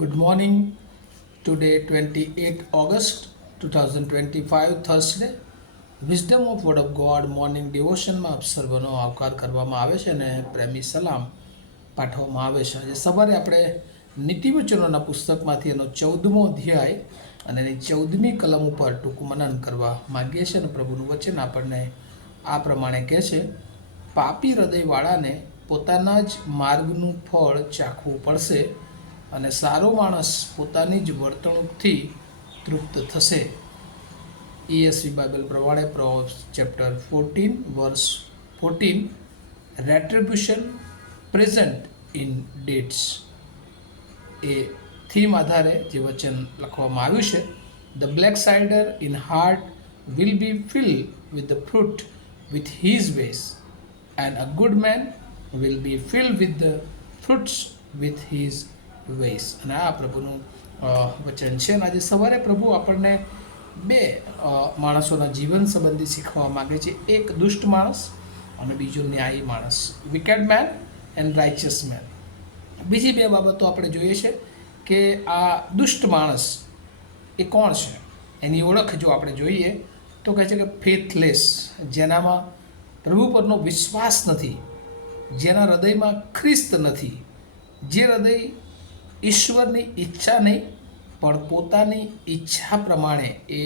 Good morning. Today, 28 August 2025, Thursday. Wisdom of word of God morning ડિવોશનમાં આપ સર્વનો આવકાર કરવામાં આવે છે અને પ્રેમી સલામ પાઠવવામાં આવે છે. આજે સવારે આપણે નીતિવચનોના પુસ્તકમાંથી એનો 14મો અધ્યાય અને એની 14મી કલમ ઉપર ટૂંકું મનન કરવા માગીએ છીએ અને પ્રભુનું વચન આપણને આ પ્રમાણે કહે છે: પાપી હૃદયવાળાને પોતાના જ માર્ગનું ફળ ચાખવું પડશે અને સારો માણસ પોતાની જ વર્તણૂકથી તૃપ્ત થશે. ESV બાઇબલ પ્રમાણે Proverbs chapter 14 verse 14, retribution present in deeds એ થીમ આધારે જે વચન લખવામાં આવ્યું છે. The backslider in heart will be fill with the fruit with his ways and a good man will be fill with the fruits with his ways. અને આ પ્રભુનું વચન છે. અને આજે સવારે પ્રભુ આપણને બે માણસોના જીવન સંબંધી શીખવા માગે છે. એક દુષ્ટ માણસ અને બીજો ન્યાયી માણસ, વિકેડ મેન એન્ડ રાઇચિયસ મેન. બીજી બે બાબતો આપણે જોઈએ છે કે આ દુષ્ટ માણસ એ કોણ છે, એની ઓળખ જો આપણે જોઈએ તો કહે છે કે ફેથલેસ, જેનામાં પ્રભુ પરનો વિશ્વાસ નથી, જેના હૃદયમાં ખ્રિસ્ત નથી, જે હૃદય ઈશ્વરની ઈચ્છા નહીં પણ પોતાની ઈચ્છા પ્રમાણે એ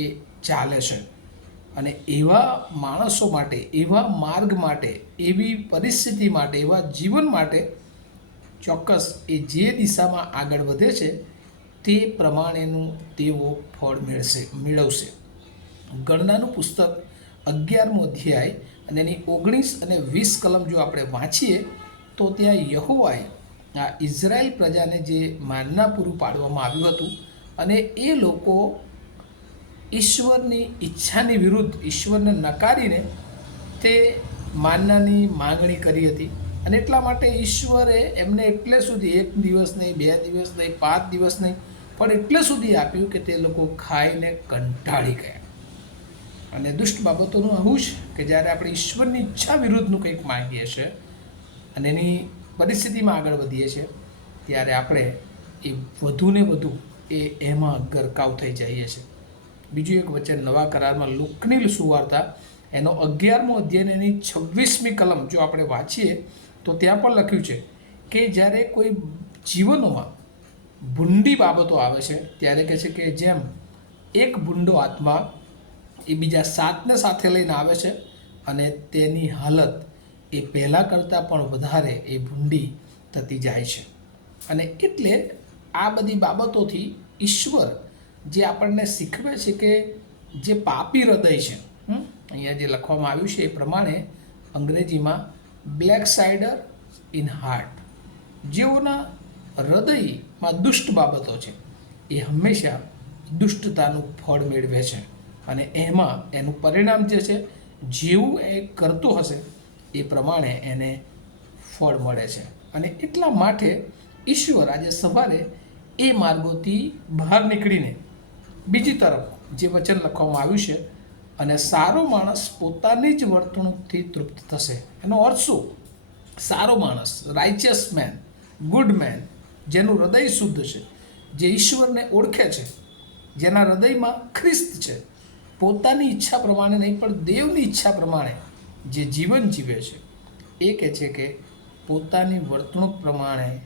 ચાલે છે. અને એવા માણસો માટે, એવા માર્ગ માટે, એવી પરિસ્થિતિ માટે, એવા જીવન માટે ચોક્કસ એ જે દિશામાં આગળ વધે છે તે પ્રમાણેનું તેઓ ફળ મેળવશે. ગણનાનું પુસ્તક 11મો અધ્યાય અને એની 19 અને 20 કલમ જો આપણે વાંચીએ તો ત્યાં યહોવાએ આ ઇઝરાયલ પ્રજાને જે માનના પૂરું પાડવામાં આવ્યું હતું અને એ લોકો ઈશ્વરની ઈચ્છાની વિરુદ્ધ, ઈશ્વરને નકારીને તે માનનાની માંગણી કરી હતી. અને એટલા માટે ઈશ્વરે એમને એટલે સુધી 1 દિવસ નહીં, 2 દિવસ નહીં, 5 દિવસ નહીં, પણ એટલે સુધી આપ્યું કે તે લોકો ખાઈને કંટાળી ગયા. અને દુષ્ટ બાબતોનું આવું જ કે જ્યારે આપણે ઈશ્વરની ઈચ્છા વિરુદ્ધનું કંઈક માંગીએ છીએ અને એની પરિસ્થિતિમાં આગળ વધીએ છીએ ત્યારે આપણે એ વધુને વધુ એમાં ગરકાવ થઈ જઈએ છીએ. બીજું એક વચન નવા કરારમાં લુકની સુવાર્તા એનો 11મો અધ્યાય એની 26મી કલમ જો આપણે વાંચીએ તો ત્યાં પણ લખ્યું છે કે જ્યારે કોઈ જીવનોમાં ભૂંડી બાબતો આવે છે ત્યારે કહે છે કે જેમ એક ભૂંડો આત્મા એ બીજા 7ને સાથે લઈને આવે છે અને તેની હાલત એ પહેલાં કરતાં પણ વધારે એ ભૂંડી થતી જાય છે. અને એટલે આ બધી બાબતોથી ઈશ્વર જે આપણને શીખવે છે કે જે પાપી હૃદય છે, અહીંયા જે લખવામાં આવ્યું છે એ પ્રમાણે અંગ્રેજીમાં બ્લેક સાઇડર ઇન હાર્ટ, જેઓના હૃદયમાં દુષ્ટ બાબતો છે એ હંમેશા દુષ્ટતાનું ફળ મેળવે છે. અને એમાં એનું પરિણામ જે છે, જેવું એ કરતું હશે એ પ્રમાણે એને ફળ મળે છે. અને એટલા માટે ઈશ્વર આજે સવારે એ માર્ગોથી બહાર નીકળીને બીજી તરફ જે વચન લખવામાં આવ્યું છે, અને સારો માણસ પોતાની જ વર્તણૂકથી તૃપ્ત થશે. એનો અર્થ શું? સારો માણસ, રાઇચિયસ મેન, ગુડ મેન, જેનું હૃદય શુદ્ધ છે, જે ઈશ્વરને ઓળખે છે, જેના હૃદયમાં ખ્રિસ્ત છે, પોતાની ઈચ્છા પ્રમાણે નહીં પણ દેવની ઈચ્છા પ્રમાણે જે જીવન જીવે છે, એ કહે છે કે પોતાની વર્તણૂક પ્રમાણે,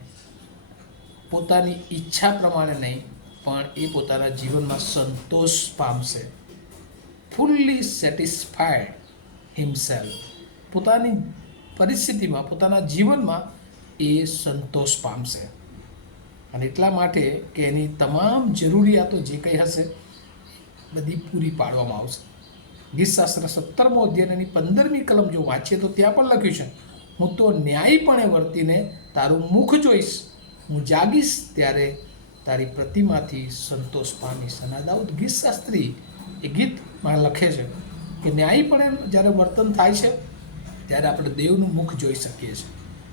પોતાની ઈચ્છા પ્રમાણે નહીં પણ એ પોતાના જીવનમાં સંતોષ પામશે. ફુલ્લી સેટિસ્ફાઈડ હિમસેલ્ફ, પોતાની પરિસ્થિતિમાં, પોતાના જીવનમાં એ સંતોષ પામશે. અને એટલા માટે કે એની તમામ જરૂરિયાતો જે કંઈ હશે બધી પૂરી પાડવામાં આવશે. ગીતશાસ્ત્ર 17મો અધ્યાય એની 15મી કલમ જો વાંચીએ તો ત્યાં પણ લખ્યું છે: હું તો ન્યાયીપણે વર્તીને તારું મુખ જોઈશ, હું જાગીશ ત્યારે તારી પ્રતિમાથી સંતોષ પામીશ. અને દાઉદ ગીતશાસ્ત્રી એ ગીતમાં લખે છે કે ન્યાયીપણે જ્યારે વર્તન થાય છે ત્યારે આપણે દેવનું મુખ જોઈ શકીએ છીએ.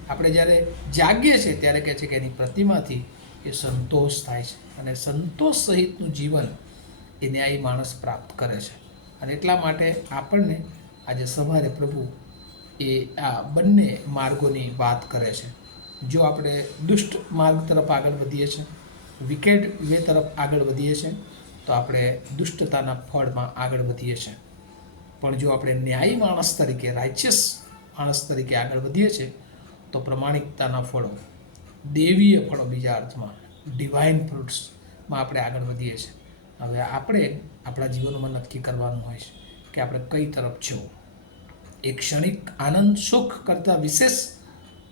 આપણે જ્યારે જાગીએ છીએ ત્યારે કહે છે કે એની પ્રતિમાથી એ સંતોષ થાય છે. અને સંતોષ સહિતનું જીવન એ ન્યાયી માણસ પ્રાપ્ત કરે છે. અને એટલા માટે આપણને આજે સવારે પ્રભુ એ આ બંને માર્ગોની વાત કરે છે. જો આપણે દુષ્ટ માર્ગ તરફ આગળ વધીએ છીએ વિકેડ વે તરફ આગળ વધીએ છીએ તો આપણે દુષ્ટતાના ફળમાં આગળ વધીએ છીએ. પણ જો આપણે ન્યાયી માણસ તરીકે, રાઇચિયસ માણસ તરીકે આગળ વધીએ છીએ તો પ્રમાણિકતાના ફળો, દેવીય ફળો, બીજા અર્થમાં ડિવાઇન ફ્રૂટ્સમાં આપણે આગળ વધીએ છીએ. હવે આપણે આપણા જીવનમાં નક્કી કરવાનું હોય છે કે આપણે કઈ તરફ જવું. એક ક્ષણિક આનંદ, સુખ કરતાં વિશેષ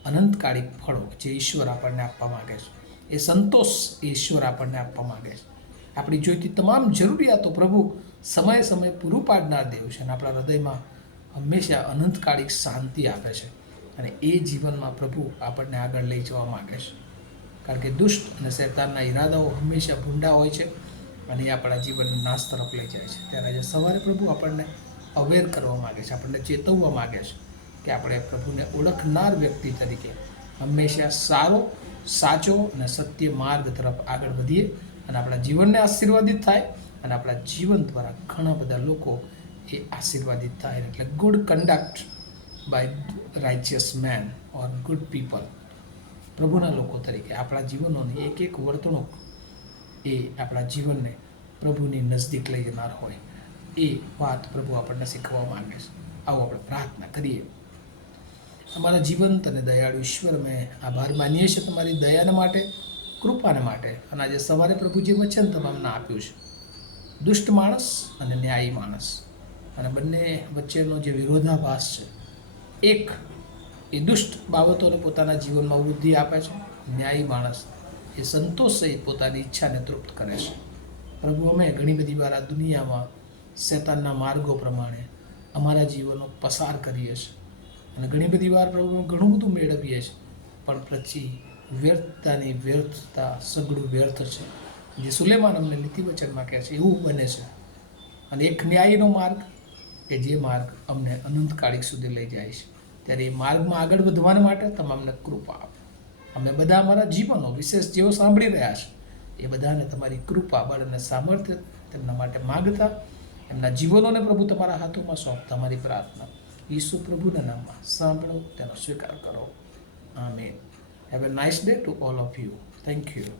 અનંતકાળિક ફળો જે ઈશ્વર આપણને આપવા માગે છે, એ સંતોષ ઈશ્વર આપણને આપવા માગે છે. આપણી જોઈતી તમામ જરૂરિયાતો પ્રભુ સમયે સમયે પૂરું પાડનાર દેવ છે અને આપણા હૃદયમાં હંમેશા અનંતકાળિક શાંતિ આપે છે. અને એ જીવનમાં પ્રભુ આપણને આગળ લઈ જવા માગે છે. કારણ કે દુષ્ટ અને શૈતાનના ઈરાદાઓ હંમેશા ભૂંડા હોય છે અને એ આપણા જીવનને નાશ તરફ લઈ જાય છે. ત્યારે આજે સવારે પ્રભુ આપણને અવેર કરવા માગે છે, આપણને ચેતવવા માગે છે કે આપણે પ્રભુને ઓળખનાર વ્યક્તિ તરીકે હંમેશા સારો, સાચો અને સત્ય માર્ગ તરફ આગળ વધીએ અને આપણા જીવનને આશીર્વાદિત થાય અને આપણા જીવન દ્વારા ઘણા બધા લોકો એ આશીર્વાદિત થાય. એટલે good conduct by righteous man or good people, પ્રભુના લોકો તરીકે આપણા જીવનોની એક એક વર્તણૂક એ આપણા જીવનને પ્રભુની નજદીક લઈ જનાર હોય. એ વાત પ્રભુ આપણને શીખવવા માંગે છે. આવો આપણે પ્રાર્થના કરીએ. અમારા જીવંત અને દયાળુ ઈશ્વર, અમે આભાર માનીએ છીએ તમારી દયાને માટે, કૃપાને માટે. અને આજે સવારે પ્રભુ જે વચન તમે અમને આપ્યું છે, દુષ્ટ માણસ અને ન્યાયી માણસ, અને બંને વચ્ચેનો જે વિરોધાભાસ છે, એક એ દુષ્ટ બાબતોને પોતાના જીવનમાં વૃદ્ધિ આપે છે, ન્યાયી માણસ એ સંતોષ સહિત પોતાની ઈચ્છાને તૃપ્ત કરે છે. પ્રભુ, અમે ઘણી બધી વાર આ દુનિયામાં શૈતાનના માર્ગો પ્રમાણે અમારા જીવનો પસાર કરીએ છીએ અને ઘણી બધી વાર પ્રભુ ઘણું બધું મેળવીએ છીએ, પણ પછી વ્યર્થતાની વ્યર્થતા સઘળું વ્યર્થ છે. જે સુલેમાન અમને નીતિવચનમાં કહે છે એવું બને છે. અને એક ન્યાયનો માર્ગ કે જે માર્ગ અમને અનંતકાળિક સુધી લઈ જાય છે. ત્યારે એ માર્ગમાં આગળ વધવાના માટે તમામને કૃપા આપો. અમે બધા અમારા જીવનો, વિશેષ જેઓ સાંભળી રહ્યા છે, એ બધાને તમારી કૃપા, બળ અને સામર્થ્ય તેમના માટે માગતા એમના જીવનોને પ્રભુ તમારા હાથોમાં સોંપતા અમારી પ્રાર્થના ઈસુ પ્રભુના નામમાં સાંભળો, તેનો સ્વીકાર કરો. Amen. Have a nice day to all of you. Thank you.